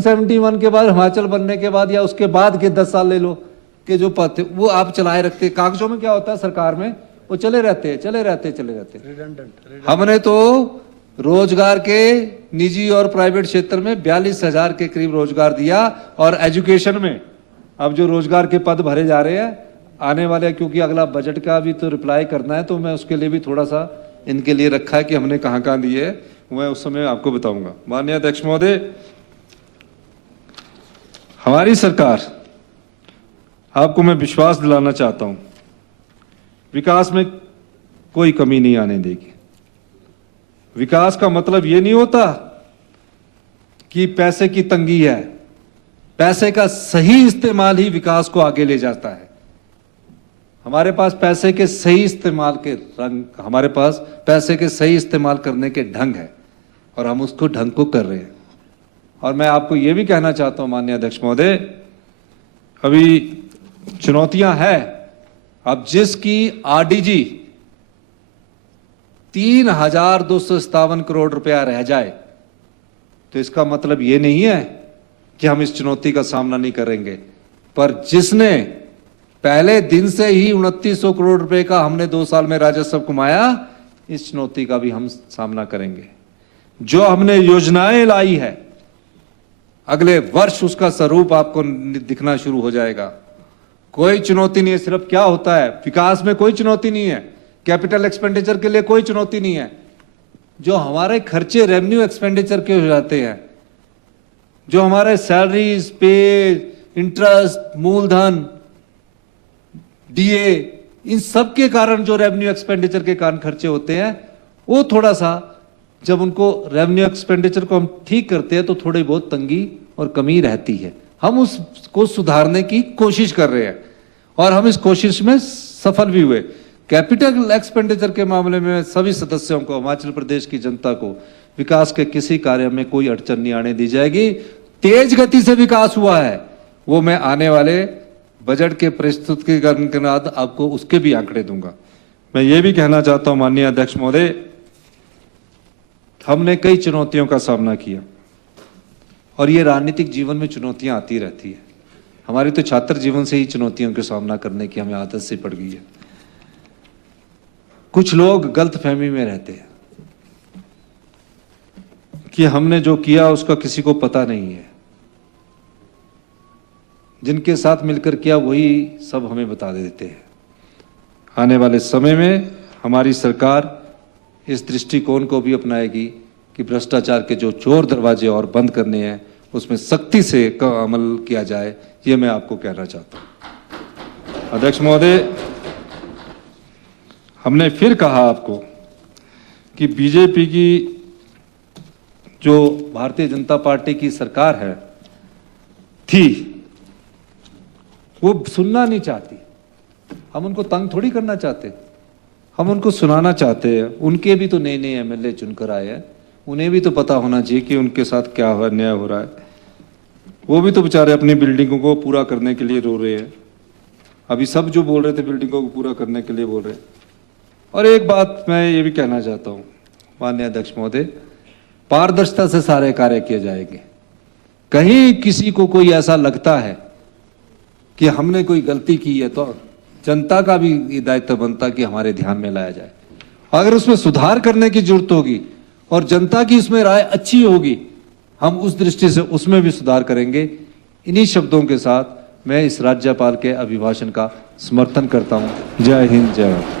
1971 के बाद हिमाचल बनने के बाद या उसके बाद के 10 साल ले लो कि जो पद वो आप चलाए रखते, कागजों में क्या होता है सरकार में, वो चले रहते हैं। हमने तो रोजगार के निजी और प्राइवेट क्षेत्र में 42,000 के करीब रोजगार दिया, और एजुकेशन में अब जो रोजगार के पद भरे जा रहे हैं आने वाले, क्योंकि अगला बजट का भी तो रिप्लाई करना है, तो मैं उसके लिए भी थोड़ा सा इनके लिए रखा है कि हमने कहाँ कहाँ दिए है, मैं उस समय आपको बताऊंगा। माननीय अध्यक्ष महोदय, हमारी सरकार, आपको मैं विश्वास दिलाना चाहता हूं, विकास में कोई कमी नहीं आने देगी। विकास का मतलब ये नहीं होता कि पैसे की तंगी है, पैसे का सही इस्तेमाल ही विकास को आगे ले जाता है। हमारे पास पैसे के सही इस्तेमाल के रंग, हमारे पास पैसे के सही इस्तेमाल करने के ढंग है, और हम उसको ढंग को कर रहे हैं। और मैं आपको यह भी कहना चाहता हूं माननीय अध्यक्ष महोदय, अभी चुनौतियां हैं। अब जिसकी आरडीजी 3,257 करोड़ रुपया रह जाए, तो इसका मतलब यह नहीं है कि हम इस चुनौती का सामना नहीं करेंगे, पर जिसने पहले दिन से ही 2900 करोड़ रुपए का हमने 2 साल में राजस्व कमाया, इस चुनौती का भी हम सामना करेंगे। जो हमने योजनाएं लाई है, अगले वर्ष उसका स्वरूप आपको दिखना शुरू हो जाएगा। कोई चुनौती नहीं है। सिर्फ क्या होता है, विकास में कोई चुनौती नहीं है, कैपिटल एक्सपेंडिचर के लिए कोई चुनौती नहीं है। जो हमारे खर्चे रेवेन्यू एक्सपेंडिचर के हो जाते हैं, जो हमारे सैलरीज, पे, इंटरेस्ट, मूलधन, डीए, इन सब के कारण जो रेवेन्यू एक्सपेंडिचर के कारण खर्चे होते हैं, वो थोड़ा सा, जब उनको रेवेन्यू एक्सपेंडिचर को हम ठीक करते हैं तो थोड़ी बहुत तंगी और कमी रहती है। हम उसको सुधारने की कोशिश कर रहे हैं, और हम इस कोशिश में सफल भी हुए। कैपिटल एक्सपेंडिचर के मामले में सभी सदस्यों को, हिमाचल प्रदेश की जनता को, विकास के किसी कार्य में कोई अड़चन नहीं आने दी जाएगी। तेज गति से विकास हुआ है, वो मैं आने वाले बजट के प्रस्तुतिकरण के बाद आपको उसके भी आंकड़े दूंगा। मैं ये भी कहना चाहता हूं माननीय अध्यक्ष महोदय, हमने कई चुनौतियों का सामना किया, और ये राजनीतिक जीवन में चुनौतियां आती रहती है। हमारी तो छात्र जीवन से ही चुनौतियों का सामना करने की हमें आदत से पड़ गई है। कुछ लोग गलतफहमी में रहते हैं कि हमने जो किया उसका किसी को पता नहीं है, जिनके साथ मिलकर किया वही सब हमें बता देते हैं। आने वाले समय में हमारी सरकार इस दृष्टिकोण को भी अपनाएगी कि भ्रष्टाचार के जो चोर दरवाजे और बंद करने हैं, उसमें सख्ती से अमल किया जाए, ये मैं आपको कहना चाहता हूं। अध्यक्ष महोदय, हमने फिर कहा आपको कि बीजेपी की जो भारतीय जनता पार्टी की सरकार है थी, वो सुनना नहीं चाहती। हम उनको तंग थोड़ी करना चाहते, हम उनको सुनाना चाहते हैं। उनके भी तो नए नए एमएलए चुनकर आए हैं, उन्हें भी तो पता होना चाहिए कि उनके साथ क्या अन्याय हो रहा है। वो भी तो बेचारे अपनी बिल्डिंगों को पूरा करने के लिए रो रहे हैं। अभी सब जो बोल रहे थे बिल्डिंगों को पूरा करने के लिए बोल रहे हैं। और एक बात मैं ये भी कहना चाहता हूँ माननीय अध्यक्ष महोदय, पारदर्शिता से सारे कार्य किए जाएंगे। कहीं किसी को कोई ऐसा लगता है कि हमने कोई गलती की है, तो जनता का भी दायित्व बनता कि हमारे ध्यान में लाया जाए। अगर उसमें सुधार करने की जरूरत होगी और जनता की उसमें राय अच्छी होगी, हम उस दृष्टि से उसमें भी सुधार करेंगे। इन्हीं शब्दों के साथ मैं इस राज्यपाल के अभिभाषण का समर्थन करता हूं। जय हिंद, जय भारत।